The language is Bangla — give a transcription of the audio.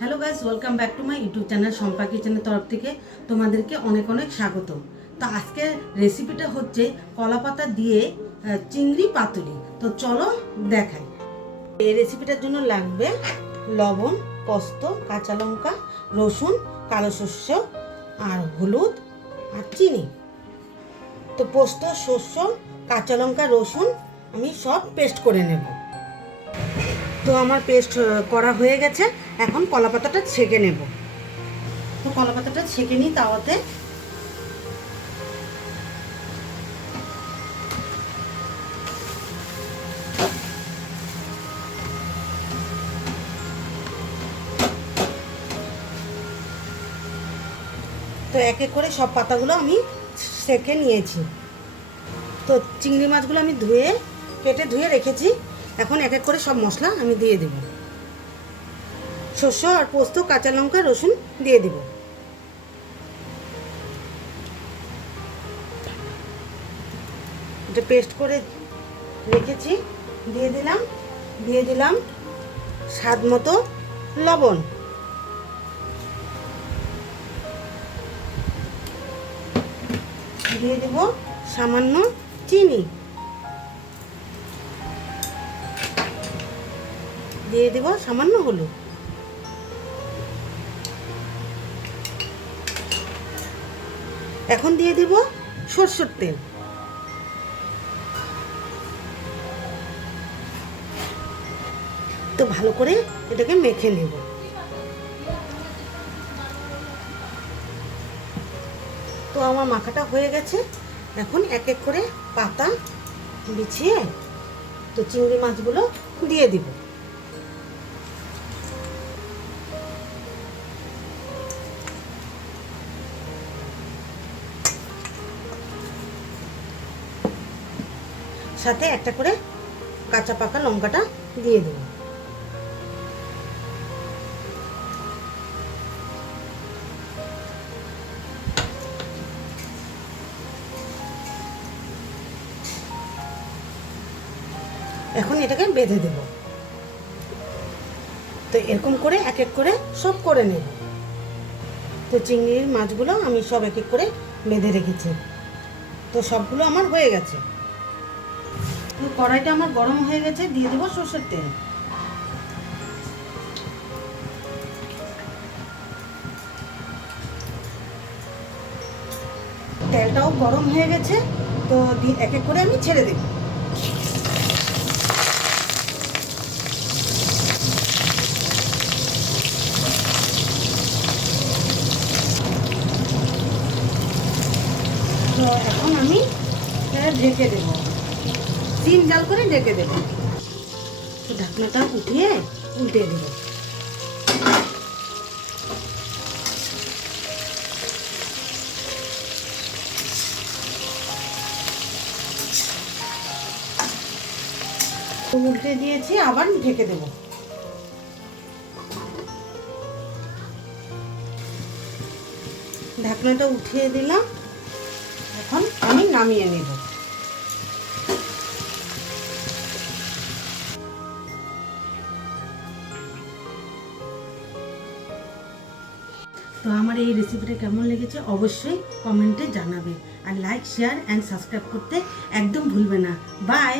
Hello guys, welcome back to my YouTube channel Shampa কিচেনের তরফ থেকে তোমাদেরকে অনেক অনেক স্বাগত। তো আজকে রেসিপিটা হচ্ছে কলা পাতা দিয়ে চিংড়ি পাতুরি। তো চলো দেখাই। এই রেসিপিটার জন্য লাগবে লবণ, পোস্ত, কাঁচা লঙ্কা, রসুন, কালো সর্ষে আর হলুদ আর চিনি। তো পোস্ত, সর্ষ, কাঁচা লঙ্কা, রসুন আমি সব পেস্ট করে নেব। তো আমার পেস্ট করা হয়ে গেছে। এখন কলা পাতাটা ছেঁকে নেব। তো কলা পাতাটা ছেঁকে নিই তাওয়াতে। তো এক এক করে সব পাতাগুলো আমি ছেঁকে নিয়েছি। তো চিংড়ি মাছগুলো আমি কেটে ধুয়ে রেখেছি। এখন এক এক করে সব মশলা আমি দিয়ে দেব। সর্ষে আর পোস্ত, কাঁচা লঙ্কা, রসুন দিয়ে দেব। এটা পেস্ট করে রেখেছি, দিয়ে দিলাম স্বাদ মতো লবণ, দিয়ে দেব সামান্য চিনি, দিয়ে দেব সামান্য হলুদ। এখন দিয়ে দেব সরষের তেল। তো ভালো করে এটাকে মেখে নেব। তো আমার মাখাটা হয়ে গেছে। এখন এক এক করে পাতা বিছিয়ে তো চিংড়ি মাছগুলো দিয়ে দিব। সাথে একটা করে কাঁচা পাকা লঙ্কাটা দিয়ে দেব। এখন এটাকে বেঁধে দেব। তো এরকম করে এক এক করে সব করে নেব। তো চিংড়ির মাছগুলো আমি সব এক এক করে বেঁধে রেখেছি। তো সবগুলো আমার হয়ে গেছে। তো কড়াইটা আমার গরম হয়ে গেছে, দিয়ে দেবো সরষের তেল। তেলটাও গরম হয়ে গেছে। তো এক এক করে আমি ছেড়ে দেব। তো এখন আমি ঢেকে দেব, সিম জাল করে ঢেকে দেব। তো ঢাকনাটা উঠিয়ে উল্টে দেব। উল্টে দিয়েছি, আবার ঢেকে দেব। ঢাকনাটা উঠিয়ে দিলাম। এখন আমি নামিয়ে নেব। তো আমার এই রেসিপিটা কেমন লেগেছে অবশ্যই কমেন্টে জানাবে। আর লাইক, শেয়ার অ্যান্ড সাবস্ক্রাইব করতে একদম ভুলবে না। বাই।